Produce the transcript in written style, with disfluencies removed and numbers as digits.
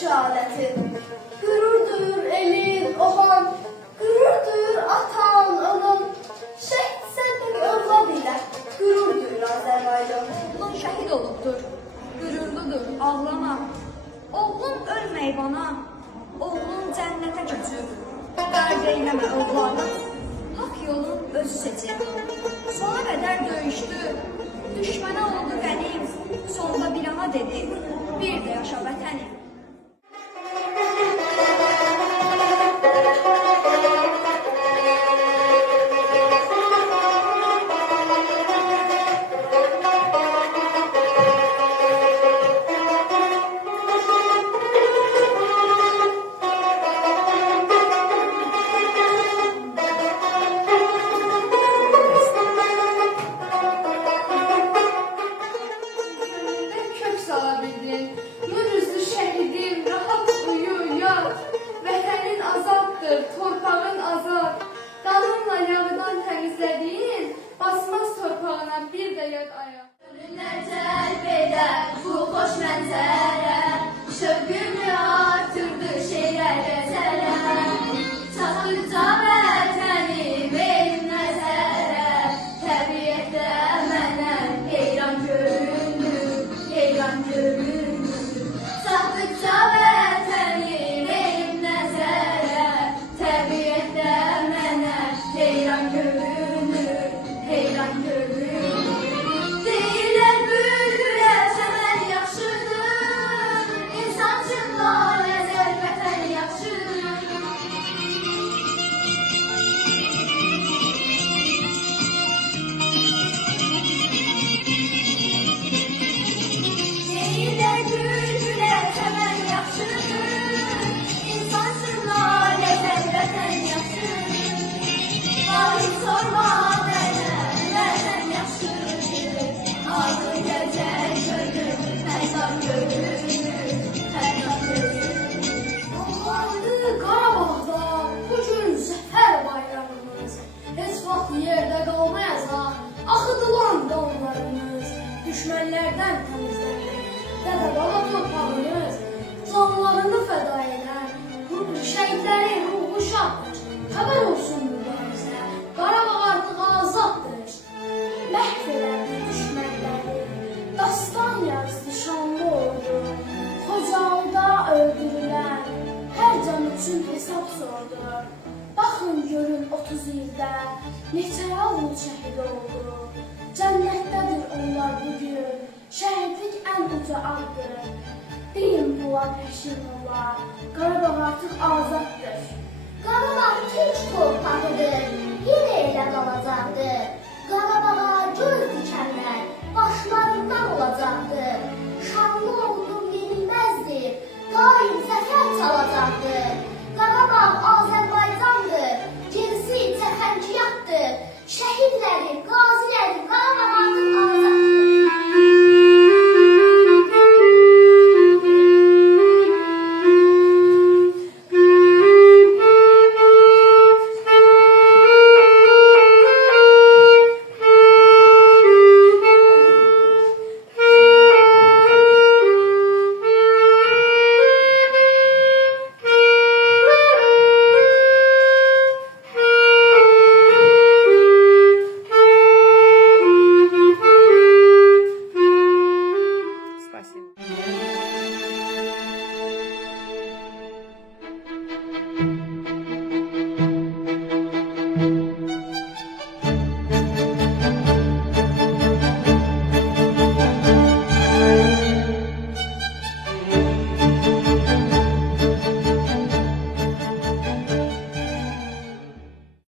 şəhadəti. Qürur duyur elin, oğan, qürur duyur atan, anam. Şəhid səndək övlad ilə qürur duyur Azərbaycan. Oğlum şəhid olubdur, qürurludur, ağlama. Oğlum ölməy bana, oğlum cənnətə köçür. Dərd eyləmə övladım, haqq yolun özü seçir. Sona qədər döyüşdü, düşmənə oldu qənim. Sonda bir ana dedi, bir də yaşa vətənim. Torpağın azad, qanınla yağdan təmizlədiyin, basmaz torpağına bir də yad ayaq. Ölümlər cəlb edər bu xoş mənzərə, şövqümü artırdı şeirlər qəzəllər. Çatdıqca vətənim elm nəzərə, təbiətdə mənə heyran görünür, heyran görünür. Çatdıqca vətənim elm nəzərə, təbiətdə mənə heyran görünür, heyran görünür. Deyirlər bülbülə çəmən yaxşıdır, insan üçün laləzər vətən yaxşıdır. Deyirlər bülbülə çəmən yaxşıdır, insan üçün laləzər vətən yaxşıdır. Valim sorma mənə, vətən yaxşıdır. Adı gəcək görür, həzab görür, həzab görür. Allah'lı Qarabağda bu gün zəfər bayramımız. Heç vaxt yerdə qalmayacaq, axıdılan qanlarımız. Düşmənlərdən təmizlənir, dədə-baba torpağımız. Canlarını fəda edən şəhidlərin ruhu şaddır. Xəbər olsun mübarizə, Qarabağ artıq azaddır. Məhv elədi düşmənləri, dastan yazdı şanlı oldu. Xocalıda öldürülən, hər can üçün hesab sordu. Baxın görün 30 ildə neçə yavru şəhid oldu. Cənnətdədir onlar bugün, şəhidlik ən uca addır. Bilin Polad Həşimova, Qarabağ artıq azaddır. Qarabağ türk torpağıdır, yenə elə qalacaqdır. Qarabağa göz dikənlər başlarından olacaqdır.